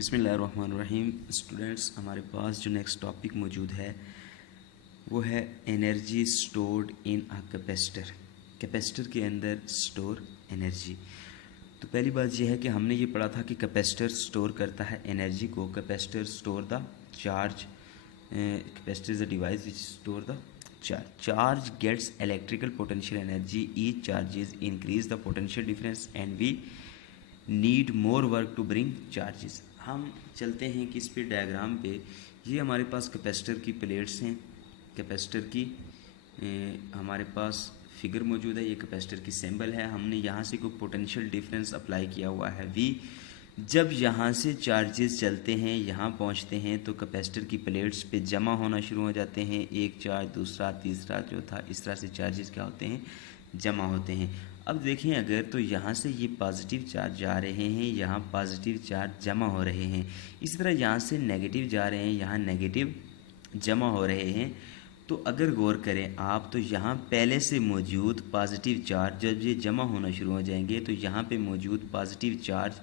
बिस्मिल्लाहिर्रहमानिर्रहीम। स्टूडेंट्स, हमारे पास जो नेक्स्ट टॉपिक मौजूद है वो है energy stored in a capacitor. Capacitor के अंदर स्टोर एनर्जी। तो पहली बात यह है कि हमने ये पढ़ा था कि कैपेसिटर स्टोर करता है एनर्जी को। Capacitor store the charge. Capacitor is a device which store the charge gets electrical potential energy. Each charges increase the potential difference and we need more work to bring charges. हम चलते हैं कि इस पे diagram पे ये हमारे पास capacitor की प्लेट्स हैं। कैपेसिटर की हमारे पास फिगर मौजूद है। ये कैपेसिटर की सिंबल है। हमने यहाँ से कोई पोटेंशियल डिफरेंस अप्लाई किया हुआ है वी। जब यहाँ से चार्जेस चलते हैं, यहाँ पहुँचते हैं तो कैपेसिटर की प्लेट्स पे जमा होना शुरू हो जाते हैं। एक चार्ज, दूसरा, तीसरा, चौथा, इस तरह से चार्जेस क्या होते हैं, जमा होते हैं। अब देखें अगर तो यहाँ से ये पॉजिटिव चार्ज जा रहे हैं, यहाँ पॉजिटिव चार्ज जमा हो रहे हैं। इसी तरह यहाँ से नेगेटिव जा रहे हैं, यहाँ नेगेटिव जमा हो रहे हैं। तो अगर गौर करें आप तो यहाँ पहले से मौजूद पॉजिटिव चार्ज जब ये जमा होना शुरू हो जाएंगे तो यहाँ पे मौजूद पॉजिटिव चार्ज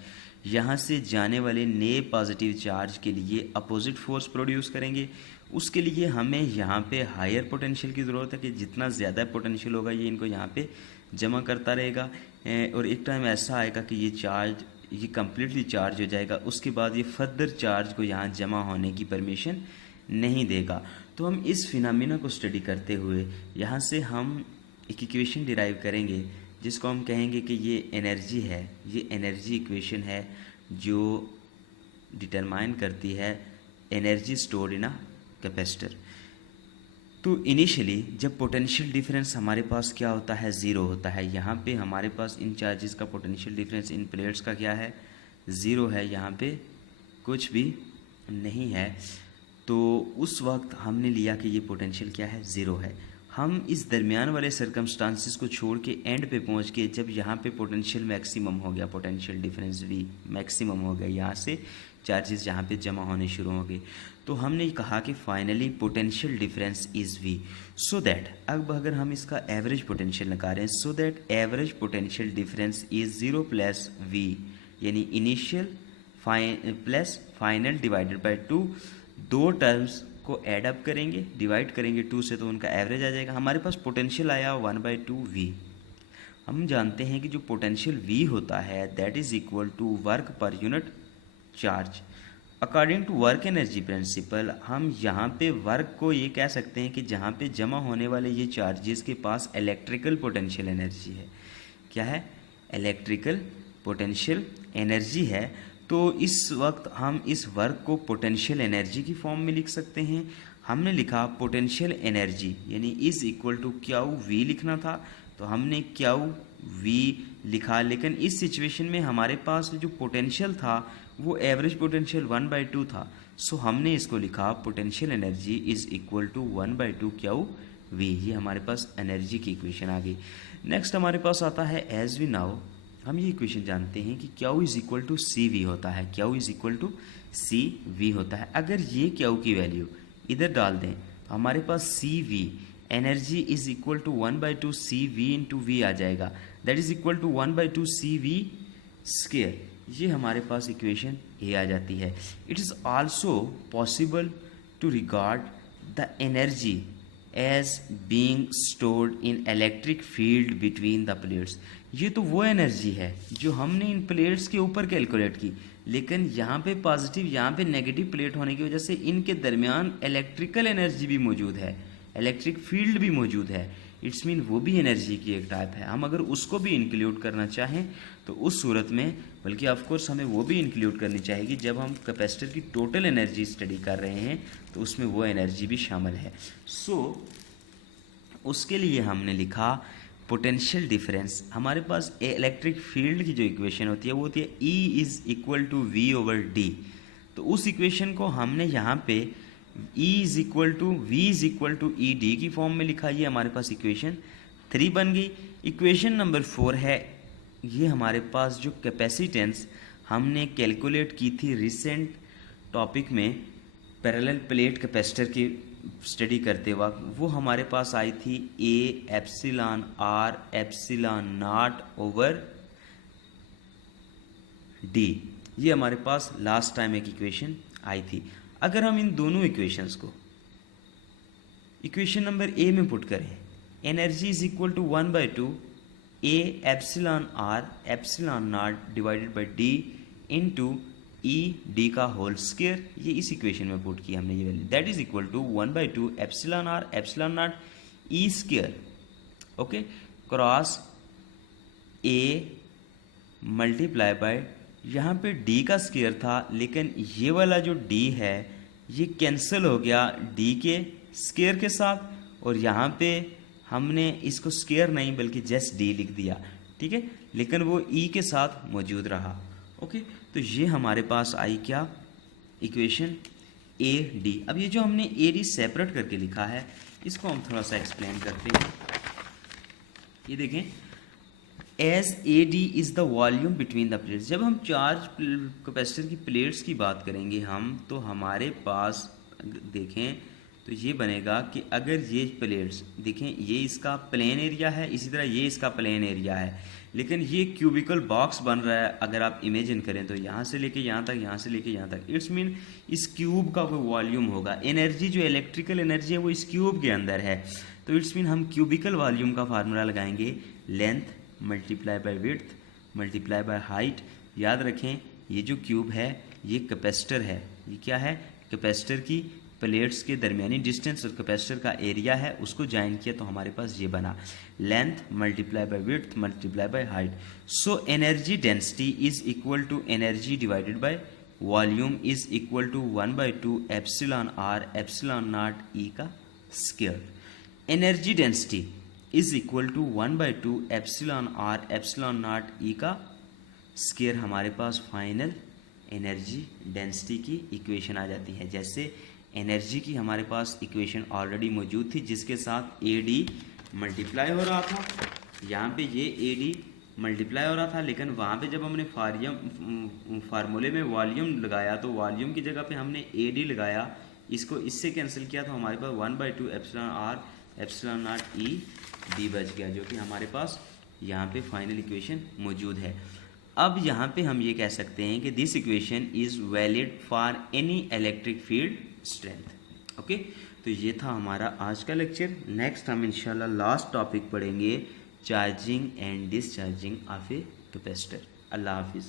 यहाँ से जाने वाले नए पॉजिटिव चार्ज के लिए अपोजिट फोर्स प्रोड्यूस करेंगे। उसके लिए हमें यहाँ पे हायर पोटेंशियल की ज़रूरत है कि जितना ज़्यादा पोटेंशियल होगा ये इनको यहाँ पे जमा करता रहेगा। और एक टाइम ऐसा आएगा कि ये चार्ज ये कम्प्लीटली चार्ज हो जाएगा। उसके बाद ये फर्दर चार्ज को यहाँ जमा होने की परमिशन नहीं देगा। तो हम इस फिनोमेना को स्टडी करते हुए यहाँ से हम एक इक्वेशन डिराइव करेंगे जिसको हम कहेंगे कि ये एनर्जी है। ये एनर्जी इक्वेशन है जो डिटरमाइन करती है energy stored in a capacitor. तो इनिशियली जब पोटेंशियल डिफरेंस हमारे पास क्या होता है, ज़ीरो होता है। यहाँ पे हमारे पास इन चार्जेस का पोटेंशियल डिफरेंस इन प्लेट्स का क्या है, ज़ीरो है। यहाँ पे कुछ भी नहीं है। तो उस वक्त हमने लिया कि ये पोटेंशियल क्या है, ज़ीरो है। हम इस दरमियान वाले सर्कमस्टांसिस को छोड़ के एंड पे पहुँच के जब यहाँ पे पोटेंशियल मैक्सिमम हो गया, पोटेंशियल डिफरेंस वी मैक्सिमम हो गया, यहाँ से चार्जेस यहाँ पे जमा होने शुरू हो गए, तो हमने कहा कि finally potential difference is V. So that अब अगर हम इसका एवरेज पोटेंशियल निकालें, so that average potential difference is zero plus V, यानी initial plus final divided by two. दो टर्म्स को एडअप करेंगे, डिवाइड करेंगे टू से तो उनका एवरेज आ जाएगा। हमारे पास पोटेंशियल आया 1/2 v। हम जानते हैं कि जो पोटेंशियल v होता है that is equal to work per unit charge. According to work energy principle हम यहाँ पे वर्क को ये कह सकते हैं कि जहाँ पे जमा होने वाले ये चार्जेस के पास इलेक्ट्रिकल पोटेंशियल एनर्जी है। क्या है, इलेक्ट्रिकल पोटेंशियल एनर्जी है। तो इस वक्त हम इस वर्क को पोटेंशियल एनर्जी की फॉर्म में लिख सकते हैं। हमने लिखा पोटेंशियल एनर्जी यानी is equal to Q V लिखना था, तो हमने क्यू वी लिखा। लेकिन इस सिचुएशन में हमारे पास जो पोटेंशियल था वो एवरेज पोटेंशियल 1/2 था। सो हमने इसको लिखा potential energy is equal to 1/2 Q V. ये हमारे पास एनर्जी की इक्वेशन आ गई। नेक्स्ट हमारे पास आता है एज वी नाउ। हम ये इक्वेशन जानते हैं कि Q is equal to C V होता है। Q is equal to C V होता है। अगर ये क्यू की वैल्यू इधर डाल दें तो हमारे पास C V energy is equal to 1/2 C V into V आ जाएगा। That is equal to 1/2 C V square. ये हमारे पास इक्वेशन ए आ जाती है। It is also possible to regard the energy as being stored in electric field between the plates. ये तो वो एनर्जी है जो हमने इन प्लेट्स के ऊपर कैलकुलेट की, लेकिन यहाँ पे पॉजिटिव यहाँ पे नेगेटिव प्लेट होने की वजह से इनके दरमियान इलेक्ट्रिकल एनर्जी भी मौजूद है, इलेक्ट्रिक फील्ड भी मौजूद है। इट्स मीन वो भी एनर्जी की एक टाइप है। हम अगर उसको भी इंक्लूड करना चाहें तो उस सूरत में, बल्कि ऑफकोर्स हमें वो भी इंक्लूड करनी चाहिए जब हम कैपेसिटर की टोटल एनर्जी स्टडी कर रहे हैं तो उसमें वो एनर्जी भी शामिल है। सो उसके लिए हमने लिखा पोटेंशियल डिफरेंस। हमारे पास इलेक्ट्रिक फील्ड की जो इक्वेशन होती है वो होती है E is equal to V over D. तो उस इक्वेशन को हमने यहाँ पे E is equal to V is equal to E D की फॉर्म में लिखा। ये हमारे पास इक्वेशन 3 बन गई। इक्वेशन नंबर 4 है, ये हमारे पास जो कैपेसिटेंस हमने कैलकुलेट की थी रिसेंट टॉपिक में पैरेलल प्लेट कैपेसिटर की स्टडी करते वक्त, वो हमारे पास आई थी A epsilon R epsilon naught over D. ये हमारे पास लास्ट टाइम एक इक्वेशन आई थी। अगर हम इन दोनों इक्वेशंस को इक्वेशन नंबर ए में पुट करें, energy is equal to 1/2 A epsilon R epsilon naught divided by D into E D का होल स्क्वायर, ये इस इक्वेशन में पुट किया हमने ये value, that is equal to 1/2 epsilon R epsilon naught E square, okay, cross a multiply by, यहाँ पे D का स्क्वायर था लेकिन ये वाला जो डी है ये कैंसिल हो गया डी के स्क्वायर के साथ, और यहाँ पे हमने इसको स्क्वायर नहीं बल्कि जस्ट डी लिख दिया, ठीक है, लेकिन वो ई के साथ मौजूद रहा, ओके। तो ये हमारे पास आई क्या, इक्वेशन ए डी। अब ये जो हमने ए डी सेपरेट करके लिखा है इसको हम थोड़ा सा एक्सप्लेन करते हैं। ये देखें, as A D is the volume between the plates. जब हम चार्ज कैपेसिटर की प्लेट्स की बात करेंगे हम, तो हमारे पास देखें तो ये बनेगा कि अगर ये प्लेट्स देखें, ये इसका प्लेन एरिया है, इसी तरह ये इसका प्लेन एरिया है, लेकिन ये क्यूबिकल बॉक्स बन रहा है। अगर आप इमेजिन करें तो यहाँ से लेके यहाँ तक, यहाँ से लेके यहाँ तक, इट्स मीन इस क्यूब का कोई वॉल्यूम होगा। एनर्जी जो इलेक्ट्रिकल एनर्जी है वो इस क्यूब के अंदर है, तो इट्स मीन हम क्यूबिकल वॉल्यूम का फार्मूला लगाएंगे, length multiply by width multiply by height. याद रखें ये जो क्यूब है ये कैपेसिटर है, ये क्या है, कैपेसिटर की प्लेट्स के दरमियानी डिस्टेंस और कैपेसिटर का एरिया है, उसको ज्वाइन किया तो हमारे पास ये बना, length multiply by width multiply by height. So energy density is equal to energy divided by volume is equal to 1/2 epsilon R epsilon naught E का square. Energy density is equal to 1/2 epsilon R epsilon naught E का square, हमारे पास final energy density की equation आ जाती है। जैसे energy की हमारे पास इक्वेशन ऑलरेडी मौजूद थी जिसके साथ ए डी मल्टीप्लाई हो रहा था, यहाँ पे ये ए डी मल्टीप्लाई हो रहा था, लेकिन वहाँ पे जब हमने फार्मूले में वॉल्यूम लगाया तो वॉल्यूम की जगह पे हमने ए डी लगाया, इसको इससे कैंसिल किया तो हमारे पास 1/2 epsilon R epsilon naught E D बच गया, जो कि हमारे पास यहाँ पे फाइनल इक्वेशन मौजूद है। अब यहाँ पे हम ये कह सकते हैं कि this equation is valid for any electric field strength, okay. तो ये था हमारा आज का लेक्चर। नेक्स्ट हम इंशाल्लाह लास्ट टॉपिक पढ़ेंगे, charging and discharging of a capacitor. अल्लाह हाफिज़।